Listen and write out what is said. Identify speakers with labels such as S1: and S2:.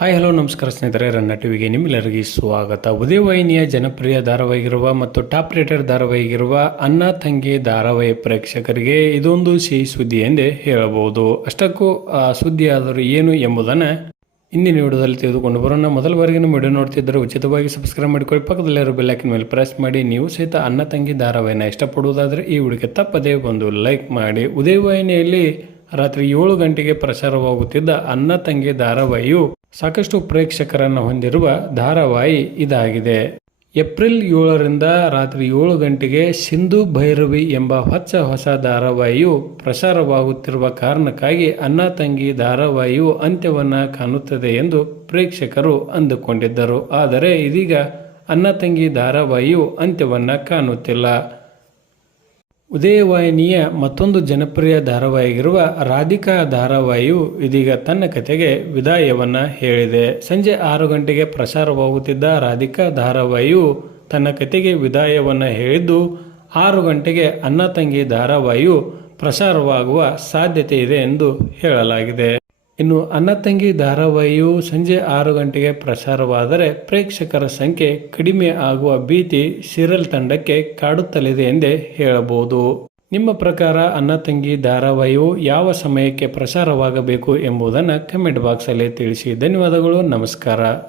S1: Hi, hello, ನಮಸ್ಕಾರ ಸ್ನೇಹಿತರೆ, ರನ್ನ ಟಿವಿಗೆ ನಿಮ್ಮೆಲ್ಲರಿಗೆ ಸ್ವಾಗತ. ಉದಯವಾಹಿನಿಯ ಜನಪ್ರಿಯ ಧಾರಾವಾಹಿಗಿರುವ ಮತ್ತು ಟಾಪ್ ರೇಟರ್ ಧಾರಾವಾಹಿಗಿರುವ ಅನ್ನ ತಂಗಿ ಧಾರಾವಾಹಿ ಪ್ರೇಕ್ಷಕರಿಗೆ ಇದೊಂದು ಸಿಹಿ ಸುದ್ದಿ ಎಂದೇ ಹೇಳಬಹುದು. ಅಷ್ಟಕ್ಕೂ, ಆ, ಸುದ್ದಿ ಆದರೂ ಏನು ಎಂಬುದನ್ನು ಇಂದಿನ ವಿಡಿಯೋದಲ್ಲಿ ತೆಗೆದುಕೊಂಡು ಬರೋಣ. ಮೊದಲ ಬಾರಿಗೆ ನಮ್ಮ ವಿಡಿಯೋ ನೋಡ್ತಿದ್ದರೆ ಉಚಿತವಾಗಿ ಸಬ್ಸ್ಕ್ರೈಬ್ ಮಾಡಿಕೊಳ್ಳಿ. ಪಕ್ಕದಲ್ಲಿರೋ ಐಕನ್ ಮೇಲೆ ಪ್ರೆಸ್ ಮಾಡಿ. ನೀವು ಸಹಿತ ಅನ್ನ ತಂಗಿ ಧಾರಾವಾಹಿನ ಇಷ್ಟಪಡುವುದಾದರೆ ಈ ವಿಡಿಯೋಗೆ ತಪ್ಪದೇ ಒಂದು ಲೈಕ್ ಮಾಡಿ. ಉದಯವಾಹಿನಿಯಲ್ಲಿ ರಾತ್ರಿ ಏಳು ಗಂಟೆಗೆ ಪ್ರಸಾರವಾಗುತ್ತಿದ್ದ ಅನ್ನ ತಂಗಿ ಧಾರಾವಾಹಿಯು ಸಾಕಷ್ಟು ಪ್ರೇಕ್ಷಕರನ್ನು ಹೊಂದಿರುವ ಧಾರಾವಾಹಿ ಇದಾಗಿದೆ. ಏಪ್ರಿಲ್ ಏಳರಿಂದ ರಾತ್ರಿ ಏಳು ಗಂಟೆಗೆ ಸಿಂಧು ಭೈರವಿ ಎಂಬ ಹೊಸ ಹೊಸ ಧಾರಾವಾಹಿಯು ಪ್ರಸಾರವಾಗುತ್ತಿರುವ ಕಾರಣಕ್ಕಾಗಿ ಅನ್ನ ತಂಗಿ ಧಾರಾವಾಹಿಯು ಅಂತ್ಯವನ್ನು ಕಾಣುತ್ತದೆ ಎಂದು ಪ್ರೇಕ್ಷಕರು ಅಂದುಕೊಂಡಿದ್ದರು. ಆದರೆ ಇದೀಗ ಅನ್ನ ತಂಗಿ ಧಾರಾವಾಹಿಯು ಅಂತ್ಯವನ್ನು ಕಾಣುತ್ತಿಲ್ಲ. ಉದಯವಾಹಿನಿಯ ಮತ್ತೊಂದು ಜನಪ್ರಿಯ ಧಾರಾವಾಹಿಗಿರುವ ರಾಧಿಕಾ ಧಾರಾವಾಹಿಯು ಇದೀಗ ತನ್ನ ಕತೆಗೆ ವಿದಾಯವನ್ನ ಹೇಳಿದೆ. ಸಂಜೆ ಆರು ಗಂಟೆಗೆ ಪ್ರಸಾರವಾಗುತ್ತಿದ್ದ ರಾಧಿಕಾ ಧಾರಾವಾಹಿಯು ತನ್ನ ಕತೆಗೆ ವಿದಾಯವನ್ನ ಹೇಳಿದ್ದು, ಆರು ಗಂಟೆಗೆ ಅನ್ನ ತಂಗಿ ಧಾರಾವಾಹಿಯು ಪ್ರಸಾರವಾಗುವ ಸಾಧ್ಯತೆ ಇದೆ ಎಂದು ಹೇಳಲಾಗಿದೆ. ಇನ್ನು ಅನ್ನ ತಂಗಿ ಧಾರಾವಾಹಿಯು ಸಂಜೆ ಆರು ಗಂಟೆಗೆ ಪ್ರಸಾರವಾದರೆ ಪ್ರೇಕ್ಷಕರ ಸಂಖ್ಯೆ ಕಡಿಮೆ ಆಗುವ ಭೀತಿ ಸೀರಿಯಲ್ ತಂಡಕ್ಕೆ ಕಾಡುತ್ತಲಿದೆ ಎಂದೇ ಹೇಳಬಹುದು. ನಿಮ್ಮ ಪ್ರಕಾರ ಅನ್ನ ತಂಗಿ ಧಾರಾವಾಹಿಯು ಯಾವ ಸಮಯಕ್ಕೆ ಪ್ರಸಾರವಾಗಬೇಕು ಎಂಬುದನ್ನು ಕಮೆಂಟ್ ಬಾಕ್ಸಲ್ಲಿ ತಿಳಿಸಿ. ಧನ್ಯವಾದಗಳು, ನಮಸ್ಕಾರ.